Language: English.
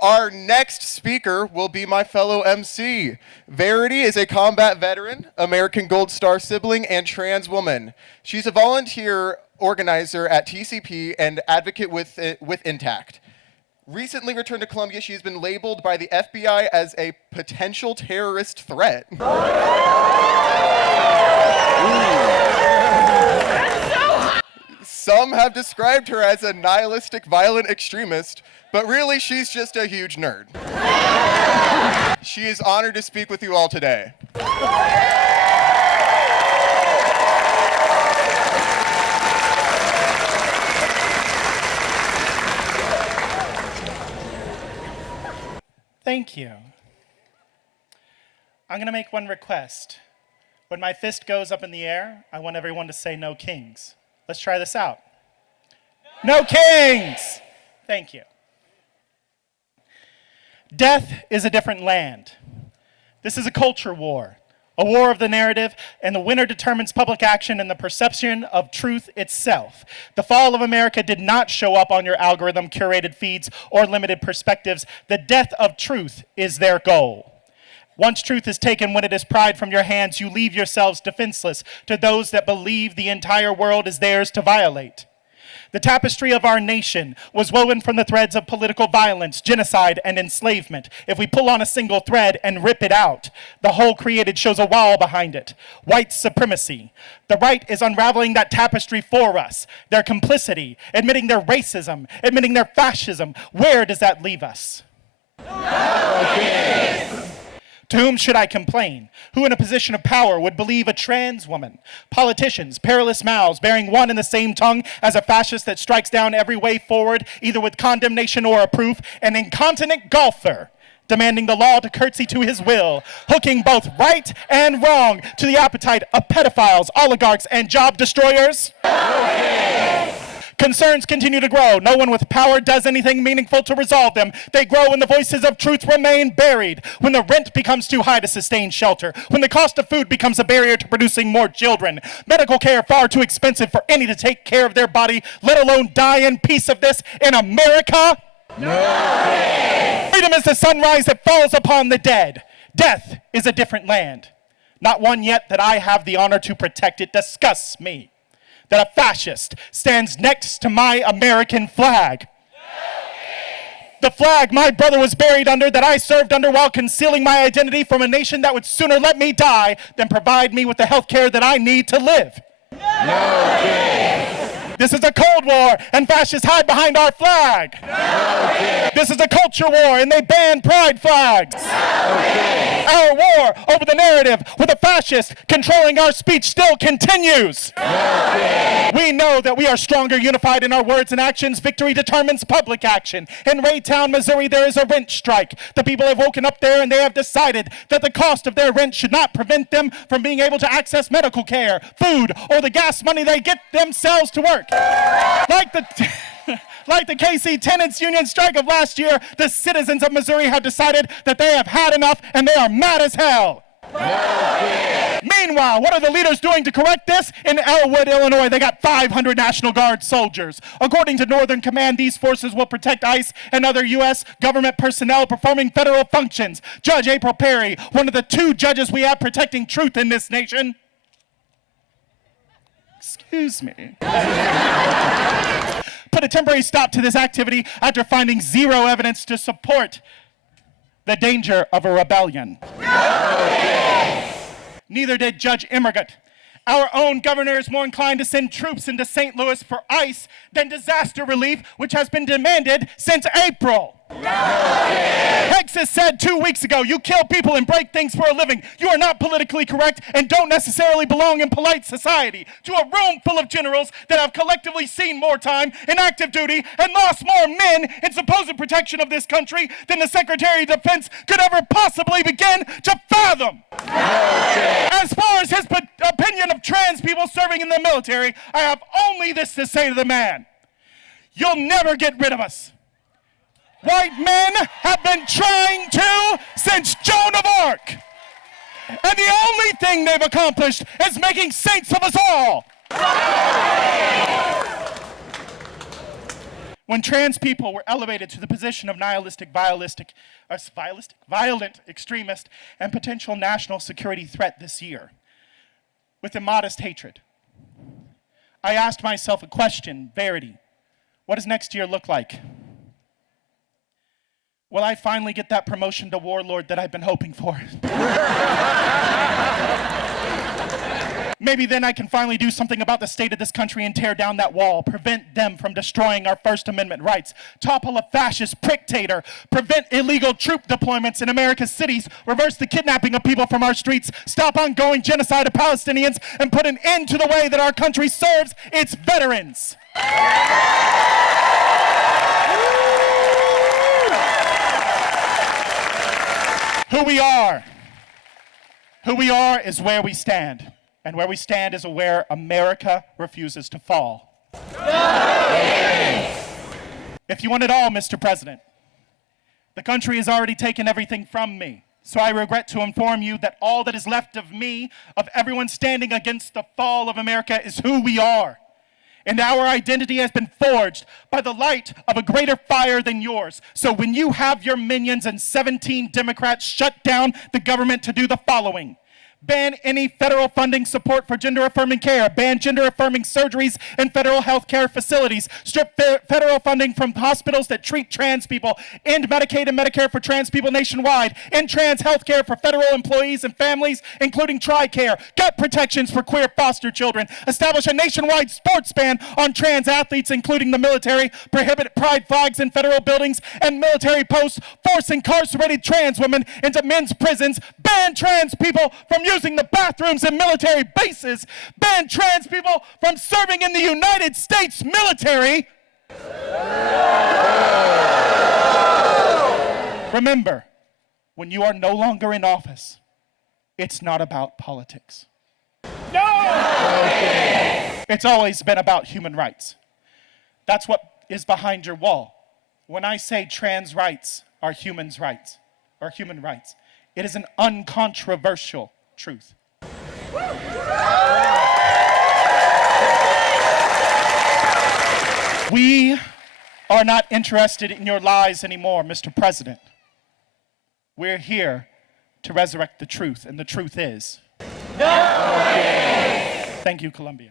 our next speaker will be my fellow MC. Verity is a combat veteran, American Gold Star sibling, and trans woman. She's a volunteer organizer at TCP and advocate with Intact. Recently returned to Columbia, she has been labeled by the FBI as a potential terrorist threat. Some have described her as a nihilistic, violent extremist, but really she's just a huge nerd. She is honored to speak with you all today. Thank you. I'm going to make one request. When my fist goes up in the air, I want everyone to say no kings. Let's try this out. No kings! Thank you. Death is a different land. This is a culture war, a war of the narrative, and the winner determines public action and the perception of truth itself. The fall of America did not show up on your algorithm curated feeds or limited perspectives. The death of truth is their goal. Once truth is taken, when it is pried from your hands, you leave yourselves defenseless to those that believe the entire world is theirs to violate. The tapestry of our nation was woven from the threads of political violence, genocide, and enslavement. If we pull on a single thread and rip it out, the whole created shows a wall behind it. White supremacy. The right is unraveling that tapestry for us. Their complicity, admitting their racism, admitting their fascism. Where does that leave us? Okay. To whom should I complain? Who in a position of power would believe a trans woman? Politicians, perilous mouths, bearing one and the same tongue as a fascist that strikes down every way forward, either with condemnation or a proof, an incontinent golfer, demanding the law to curtsy to his will, hooking both right and wrong to the appetite of pedophiles, oligarchs, and job destroyers. Okay. Concerns continue to grow. No one with power does anything meaningful to resolve them. They grow when the voices of truth remain buried, when the rent becomes too high to sustain shelter, when the cost of food becomes a barrier to producing more children, medical care far too expensive for any to take care of their body, let alone die in peace of this in America. No. Freedom is the sunrise that falls upon the dead. Death is a different land. Not one yet that I have the honor to protect. It disgusts me that a fascist stands next to my American flag. The flag my brother was buried under, that I served under while concealing my identity from a nation that would sooner let me die than provide me with the health care that I need to live. This is a Cold War, and fascists hide behind our flag. This is a culture war, and they ban pride flags. Our war over the narrative with a fascist controlling our speech still continues. We know that we are stronger unified in our words and actions. Victory determines public action. In Raytown, Missouri, there is a rent strike. The people have woken up there and they have decided that the cost of their rent should not prevent them from being able to access medical care, food, or the gas money they get themselves to work. Like the KC Tenants Union strike of last year, the citizens of Missouri have decided that they have had enough and they are mad as hell. Meanwhile, what are the leaders doing to correct this? In Elwood, Illinois, they got 500 National Guard soldiers. According to Northern Command, these forces will protect ICE and other U.S. government personnel performing federal functions. Judge April Perry, one of the 2 judges we have protecting truth in this nation. Excuse me. Put a temporary stop to this activity after finding 0 evidence to support the danger of a rebellion. Neither did Judge Immergut. Our own governor is more inclined to send troops into St. Louis for ICE than disaster relief, which has been demanded since April. Texas said 2 weeks ago, you kill people and break things for a living. You are not politically correct and don't necessarily belong in polite society. To a room full of generals that have collectively seen more time in active duty and lost more men in supposed protection of this country than the Secretary of Defense could ever possibly begin to fathom. As far as his opinion of trans people serving in the military, I have only this to say to the man. You'll never get rid of us. White men have been trying to since Joan of Arc. And the only thing they've accomplished is making saints of us all. when trans people were elevated to the position of nihilistic, violent extremist, and potential national security threat this year, with immodest hatred. I asked myself a question, Verity, what does next year look like? Will I finally get that promotion to warlord that I've been hoping for? Maybe then I can finally do something about the state of this country and tear down that wall, prevent them from destroying our First Amendment rights, topple a fascist dictator, prevent illegal troop deployments in America's cities, reverse the kidnapping of people from our streets, stop ongoing genocide of Palestinians, and put an end to the way that our country serves its veterans. Who we are is where we stand. And where we stand is where America refuses to fall. If you want it all, Mr. President, the country has already taken everything from me. So I regret to inform you that all that is left of me, of everyone standing against the fall of America, is who we are. And our identity has been forged by the light of a greater fire than yours. So when you have your minions and 17 Democrats shut down the government to do the following: ban any federal funding support for gender-affirming care, ban gender-affirming surgeries in federal health care facilities, strip federal funding from hospitals that treat trans people, end Medicaid and Medicare for trans people nationwide, end trans health care for federal employees and families, including TRICARE, gut protections for queer foster children, establish a nationwide sports ban on trans athletes, including the military, prohibit pride flags in federal buildings and military posts, force incarcerated trans women into men's prisons, ban trans people from using the bathrooms in military bases, ban trans people from serving in the United States military. Remember, when you are no longer in office, it's not about politics. It's always been about human rights. That's what is behind your wall. When I say trans rights are human rights, it is an uncontroversial truth. We are not interested in your lies anymore, Mr. President. We're here to resurrect the truth, and the truth is... No! Thank you, Columbia.